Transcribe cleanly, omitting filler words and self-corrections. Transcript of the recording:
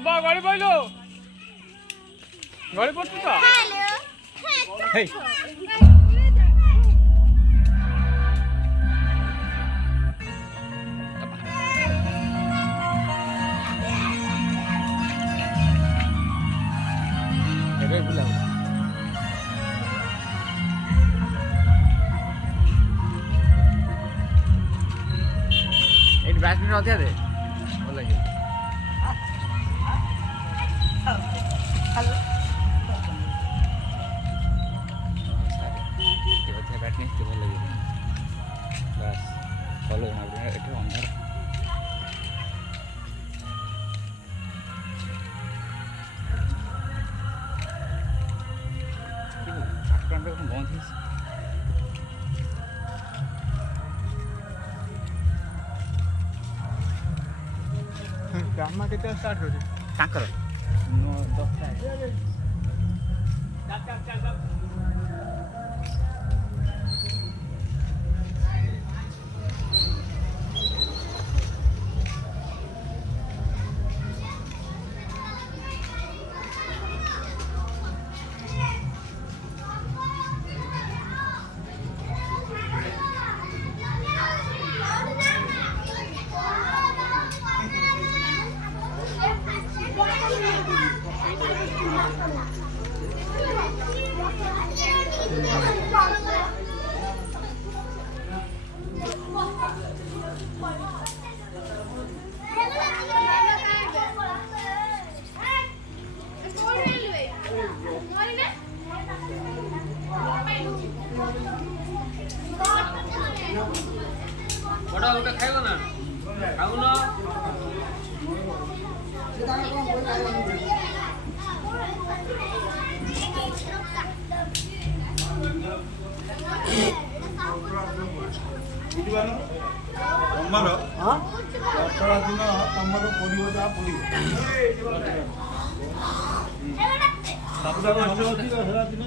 আব্বা গাড়ি পাইলো গাড়ি পড়তো তো এই এটাই বললাম এই ব্যাটমিন্টন আছে রে বলে কি হ্যালো बैठ नहीं तो लगे बस फॉलो ना এটা अंदर আক্রান্ত এখন বন্ধ হয়েছে কামা কেতে স্টার্ট হচ্ছে কাকর 10টা চাল বড় ওটা খাইব না খাও না ତମର ଦଶହରା ଦିନ ତମର ପଡ଼ିବ ଯାହା ପଡ଼ିବ ଦଶହରା ଦିନ